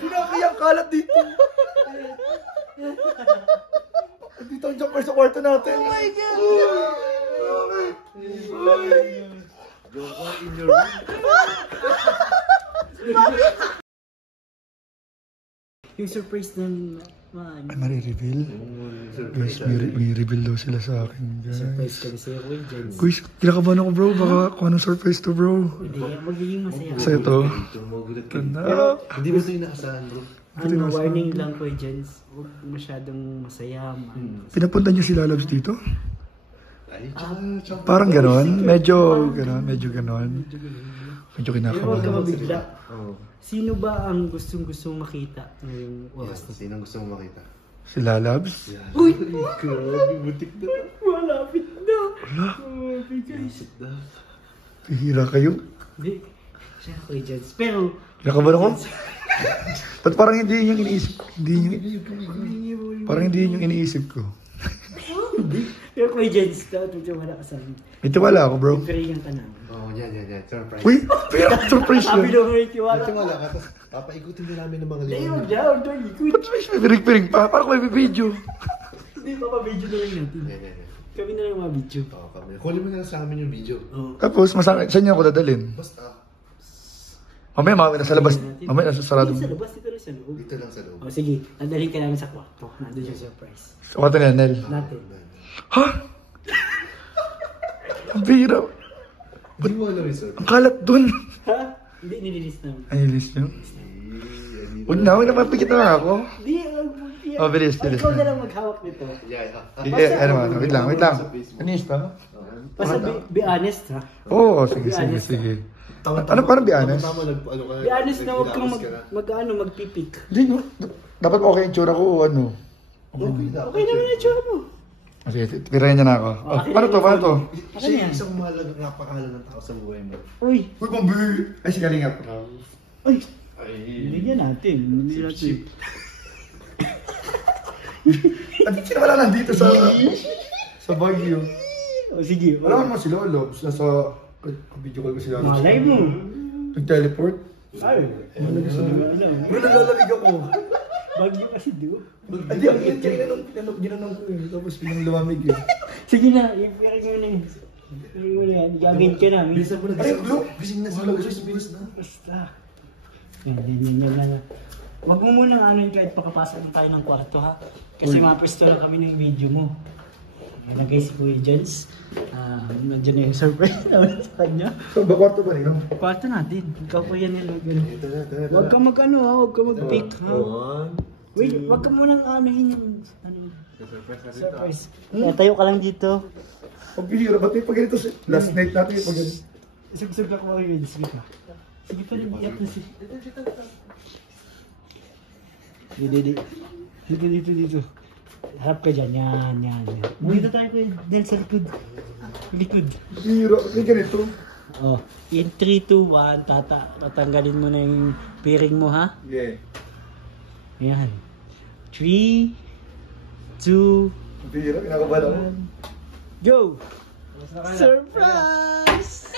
Pinakiyang kalat dito. Dito ang jumper sa kwarto natin. Oh my God! Joker in your room. Yung surprise ng Ay, marireveal? Guys, may reveal daw sila sa akin, guys. surprise kami sa'yo, Kuya Jens. Guys, kinakabahan ako, bro. Baka kung anong surprise to, bro. Hindi, magiging masaya. Sa ito. Pero, hindi mo ito inaasahan, bro. Ano, warning lang, Kuya Jens. Huwag masyadong masaya. Pinapunta niyo si Lalabs dito? Ay, Parang ganon. Medyo ganon. Medyo Pero huwag ka kinakabahan. mabigla. Oo. Sino ba ang gustong gusto ngayong oras na? Sinong gusto mo makita? Si Lalabs? Uy! Grabe, butik na. Malapit na! Wala. Grabe, guys. Hihira kayo. Hindi. Siya, Kuya Jens. Pero, Kinakabahan ako? Ba't parang hindi yun yung iniisip? Parang hindi yun yung iniisip ko. pero Kuya Jens, dapat medyo wala ka sa amin. May tiwala ako, bro. Pagkaringan ka namin. Oo, yan. Surprise. Uy! Pero surprise Sabi yun. daw may tiwala. Wala ka, tapos papaikutin din namin ng mga Hindi, leon. huwag daw, doon, ikot. Ba't may piring-piring pa? Parang may video. Hindi, papabidyo na lang natin. Yan. Kami na lang mga video. Oo, kami. Huli mo na lang sa amin yung video. Oo. Tapos, saan niyo ako dadalhin? Basta, Mamaya nasa labas. Mamaya nasa sarado. Sa labas, dito lang sa loob. dito lang sa loob. O sige, nadalhin ka namin sa kwarto. Nandun yung surprise. Kwarto ni Nel. Natin. Ha? Ang bira. Hindi mo alam yung surprise. Ang kalat dun. Ha? Hindi, nililis namin. Ay, list nyo. Huwag na, napapikit na ako. Hindi, Oh, bilis. ikaw na lang maghawak nito. Ano, wait lang. Anista? Basta be honest, ha? Oo, sige. Ano parang be honest? Be honest na huwag kang magpipik. Hindi, dapat okay yung tsura ko o ano? Okay naman yung tsura mo. Sige, tirahin niya na ako. Paano to? Siya yung isang mahalagang napakahalan ng tao sa buhay mo. Uy! Uy, pambi! Ay, sige, lingap. Uy! Ay, Bigyan natin. Hindi natin. Sino wala nandito sa Baguio? O sige. Wala naman si Lolo. Nasa video call ko si Lolo. Malay mo. Nag-teleport? Ay. Bro, nalalamig ako. Bagyo kasi, di ba? Hindi, ang yun ginanong ko eh. Tapos pinang lumamig eh. Sige na, i-piring mo na yun. Gamit ka na. bilisan mo na. Ay, Luke! Gising na sila. Bilis na. Basta. Yan na. Huwag mo munang ano yun kahit pakapasok na tayo ng kwarto, ha? Kasi mapresto na kami ng video mo. Nagay si Kuya Jens. Nandiyan na yung surprise namin sa kanya. So, kwarto ba rin? Kwarto natin. Ikaw Kuya nila. Huwag ka mag-ano, ha? Huwag ka mag-pick, ha? Wait, huwag ka munang ano yun. Surprise. Tayo ka lang dito. Ang bihira, ba't may pag-ganito si... Last night natin yung pag-ganito. Isag-sag lang ko kayo. Sige pa. Sige pa rin, iyak na si... Dito. Harap ka dyan. Yan. Dito tayo Kuya Del sa likod. Likod. Bihira, may ganito. Oh, in 3, 2, 1, tatanggalin mo na yung piring mo, ha? Yeah. Yan. 3, 2, Bihira, kinakabahan ako. go! Surprise!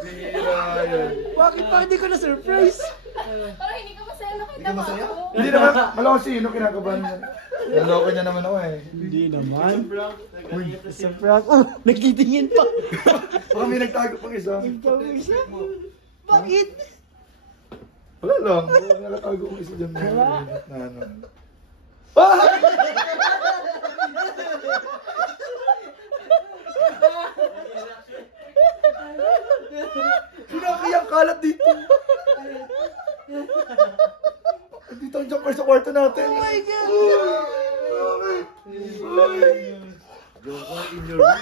Bihira yun. Bakit pa hindi ko na surprise? Parang hindi ka masaya nakita mo ako. Hindi naman, alam ko sino kinakabahan niya. Naloko niya naman ako eh. Hindi naman. Sa prank. Oh, nagtitingin pa. Baka may nagtago pang isa. Bakit? Wala lang, may nagtago pang isa dyan. Wala? Na ano. Pinakiyang kalat dito. Dito ang jumper sa kwarto natin. Oh my God! Joker in your room.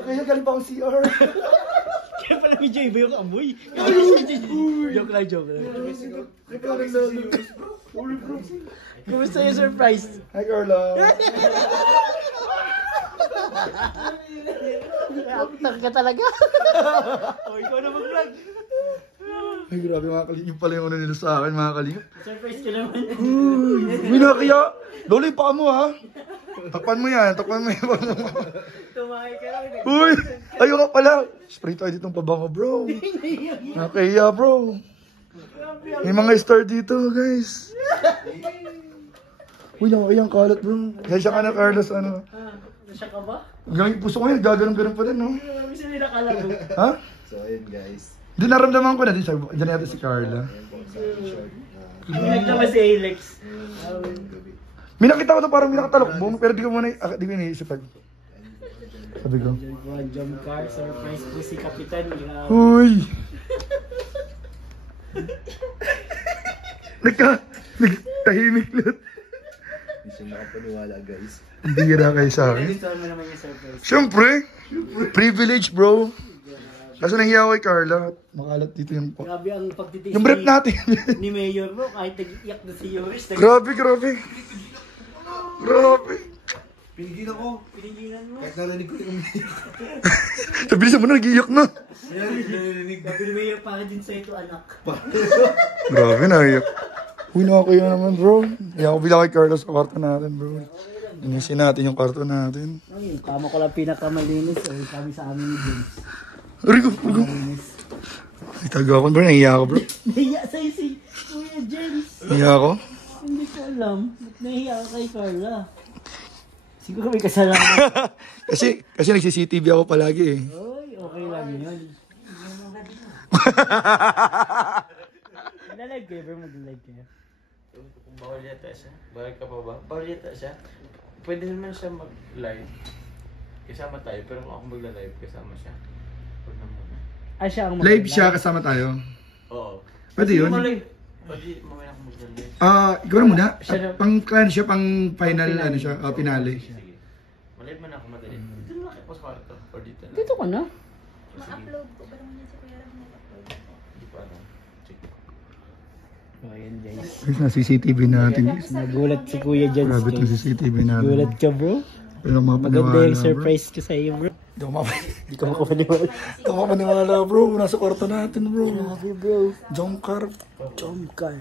Kaya galing pa akong CR. Kaya pala medyo iba yung amoy. Joke lang. Kumusta yung surprise? Hi, Carla. Aktar ka talaga. O, ikaw na mag-vlog. Ay, grabe mga kalingap. Yung pala yung ano nila sa akin, mga kalingap. Surprise ka naman. Uy, nakakaya. Lolo, yung paa mo, ha? Takpan mo yan. Tumahay ka lang. Uy, ayaw ka pala. Spray tayo ditong pabango, bro. Nakakaya, bro. May mga star dito, guys. Uy, nakakaya ang kalat, bro. Kaya siya ka na, Carlos, ano. Nasya ka ba? Yung puso ko yun, gaganon-ganon pa rin, no? Marami sila nakalaro. Ha? So, ayun guys. Doon naramdaman ko na din. Diyan yata si Carla. Ayan po sa ating short. Nagtama si Alex. Gabi. May nakita ko to parang may nakatalokbong, pero di ko muna, di ko iniisipan. Sabi ko. Jump car, surprise po si Kapitan. Uy! Nagtahimik lang. Hindi siya nakapaniwala guys. Hindi ka na kayo sa akin. Gusto mo naman yung surprise. Siyempre! Privilege, bro. Kaso nahiya ko kay Carla. Makalat dito yung... Grabe ang pagtitis Yung brief natin. ni Mayor bro. Kahit nag-iyak na si Yoris. Grabe. Pinigilan ko. Pinigilan mo. Kahit narinig ko yung Tabilisan mo na, nag-iiyak na. narinig. Sabi ni Mayor para din sa ito anak. Grabe, naiyak. Uy, nakakayo naman, bro. Kaya ako bila kay Carlos sa kwarto natin, bro. Inisin natin yung kwarto natin. Ayun, tama ko lang pinakamalinis. Ay, sabi sa amin ni James. Rigo. Itago ako, bro. Nahiya ako, bro. Nahiya sa'yo si Kuya James. Nahiya ako. Hindi ko alam. Ba't nahiya ka kay Carla? Siguro may kasalanan. kasi nagsi-CCTV ako palagi eh. Oy, okay lang yun. Mag-live kayo, bro. Mag-live kayo. Kung bawal yata siya. Bawal ka pa ba? Bawal yata siya. Pwede naman siya mag-live. Kasama tayo. Pero kung ako magla-live, kasama siya. Huwag na muna. Ah, siya ang Live siya, kasama tayo. Oo. Pwede yun? Pwede mamaya ako magla-live. Ikaw na muna. Siya na- Pang final, ano siya, finale. Sige. Malive man ako madali. Dito na kayo po sa kwarto. Or dito na. Dito ka na. Ma-upload ko ba naman yan si Kuya Ram mag-upload? Hindi pa ano. Check. Oh, yun guys. Guys, na CCTV natin. Guys. Nagulat si Kuya Jens. Grabe itong guys. CCTV natin. Nagulat ka bro. Pero mga Maganda paniwala, yung bro. surprise ko sa iyo bro. Hindi ko mapaniwala. Hindi ko makapaniwala. Hindi ko mapaniwala, bro. Nasa kwarto natin, bro. Grabe bro. Jomcar. Jump car.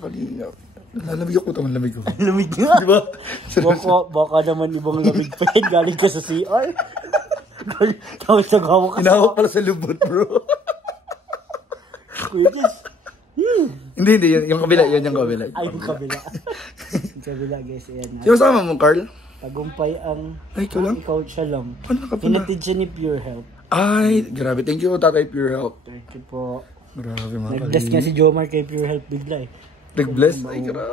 Kalingap. Lalamig ako ito, malamig ko. Lamig nga. Diba? Baka naman ibang lamig pa yan. Galing ka sa CR. Tapos nagawa ka sa... Inahawak pala sa lubot, bro. Kuya Jens. Hindi. Yung kabila. Yan yung kabila. Ay, yung kabila. Yung kabila guys. Ayan. Yung kasama mo, Carl? Tagumpay ang... Ay, ikaw lang? Ikaw siya lang. Ano ka pala? Hinatid siya ni Pure Health. Ay, grabe. Thank you, Tatay Pure Health. Thank you po. Grabe, mga Nag-bless nga si Jomar kay Pure Health bigla eh. Nag-bless? Ay, grabe.